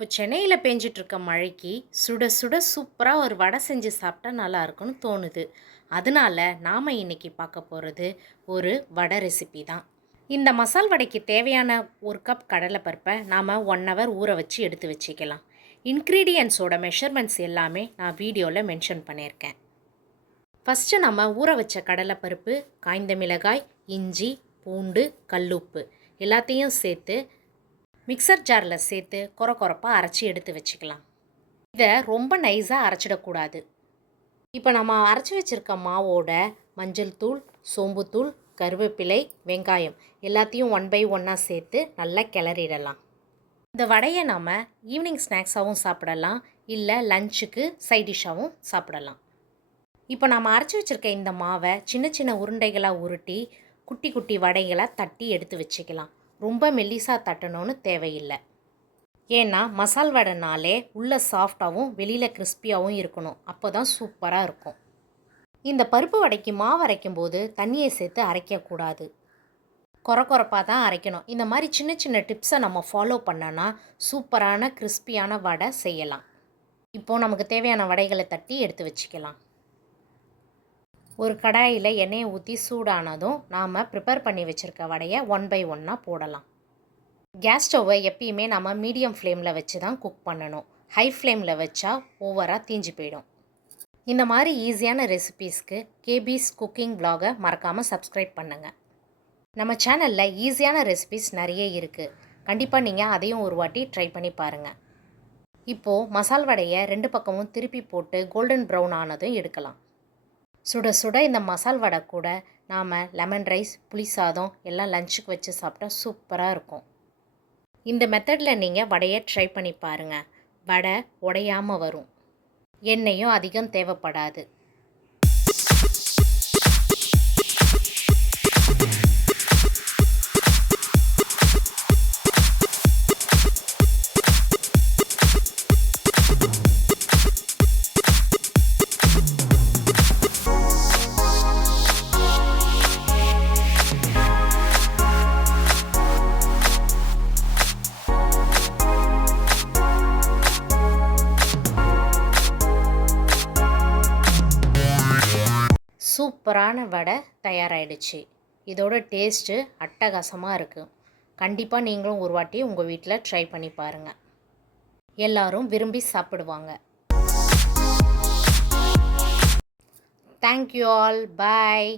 இப்போ சென்னையில் பேஞ்சிட்ருக்க மழைக்கு சுட சுட சூப்பராக ஒரு வடை செஞ்சு சாப்பிட்டா நல்லா இருக்கும்னு தோணுது. அதனால நாம் இன்னைக்கு பார்க்க போகிறது ஒரு வடை ரெசிபி தான். இந்த மசால் வடைக்கு தேவையான 1 கப் கடலைப்பருப்பை நாம் 1 ஹவர் ஊற வச்சு எடுத்து வச்சுக்கலாம். இன்க்ரீடியன்ஸோட மெஷர்மெண்ட்ஸ் எல்லாமே நான் வீடியோவில் மென்ஷன் பண்ணியிருக்கேன். ஃபஸ்ட்டு நம்ம ஊற வச்ச கடலைப்பருப்பு, காய்ந்த மிளகாய், இஞ்சி, பூண்டு, கல்லுப்பு எல்லாத்தையும் சேர்த்து மிக்சர் ஜாரில் சேர்த்து கொரப்பாக அரைச்சி எடுத்து வச்சுக்கலாம். இதை ரொம்ப நைஸாக அரைச்சிடக்கூடாது. இப்போ நம்ம அரைச்சி வச்சுருக்க மாவோட மஞ்சள் தூள், சோம்புத்தூள், கருவேப்பிலை, வெங்காயம் எல்லாத்தையும் 1 பை 1 சேர்த்து நல்லா கிளறிடலாம். இந்த வடையை நாம் ஈவினிங் ஸ்நாக்ஸாகவும் சாப்பிடலாம், இல்லை லஞ்சுக்கு சைட் டிஷ்ஷாகவும் சாப்பிடலாம். இப்போ நம்ம அரைச்சி வச்சுருக்க இந்த மாவை சின்ன சின்ன உருண்டைகளாக உருட்டி குட்டி குட்டி வடைகளை தட்டி எடுத்து வச்சுக்கலாம். ரொம்ப மெல்லிசாக தட்டணும்னு தேவையில்லை. ஏன்னா மசால் வடைனாலே உள்ளே சாஃப்டாகவும் வெளியில் கிறிஸ்பியாகவும் இருக்கணும். அப்போ தான் சூப்பராக இருக்கும். இந்த பருப்பு வடைக்கு மாவு அரைக்கும் போது தண்ணியை சேர்த்து அரைக்கக்கூடாது, கொரப்பாக தான் அரைக்கணும். இந்த மாதிரி சின்ன சின்ன டிப்ஸை நம்ம ஃபாலோ பண்ணோன்னா சூப்பரான கிறிஸ்பியான வடை செய்யலாம். இப்போது நமக்கு தேவையான வடைகளை தட்டி எடுத்து வச்சுக்கலாம். ஒரு கடாயில் எண்ணெயை ஊற்றி சூடானதும் நாம் ப்ரிப்பேர் பண்ணி வச்சுருக்க வடையை 1 பை 1 போடலாம். கேஸ் ஸ்டவ்வை எப்பயுமே நம்ம மீடியம் ஃப்ளேமில் வச்சு தான் குக் பண்ணணும். ஹை ஃப்ளேமில் வச்சா ஓவராக தீஞ்சு போயிடும். இந்த மாதிரி ஈஸியான ரெசிபீஸ்க்கு கேபிஸ் குக்கிங் vlog-ஐ மறக்காமல் சப்ஸ்கிரைப் பண்ணுங்கள். நம்ம சேனலில் ஈஸியான ரெசிபீஸ் நிறைய இருக்குது. கண்டிப்பாக நீங்கள் அதையும் ஒரு வாட்டி ட்ரை பண்ணி பாருங்கள். இப்போது மசால் வடையை 2 பக்கமும் திருப்பி போட்டு கோல்டன் ப்ரௌன் ஆனதும் எடுக்கலாம். சுட சுட இந்த மசால் வடை கூட நாம் லெமன் ரைஸ், புளி சாதம் எல்லாம் லஞ்சுக்கு வச்சு சாப்பிட்டா சூப்பராக இருக்கும். இந்த மெத்தடில் நீங்கள் வடையை ட்ரை பண்ணி பாருங்கள். வடை உடையாமல் வரும். எண்ணெயும் அதிகம் தேவைப்படாது. சூப்பரான வடை தயாராகிடுச்சு. இதோட டேஸ்ட்டு அட்டகாசமாக இருக்குது. கண்டிப்பாக நீங்களும் ஒரு வாட்டி உங்கள் வீட்டில் ட்ரை பண்ணி பாருங்கள். எல்லாரும் விரும்பி சாப்பிடுவாங்க. Thank you all. பாய்.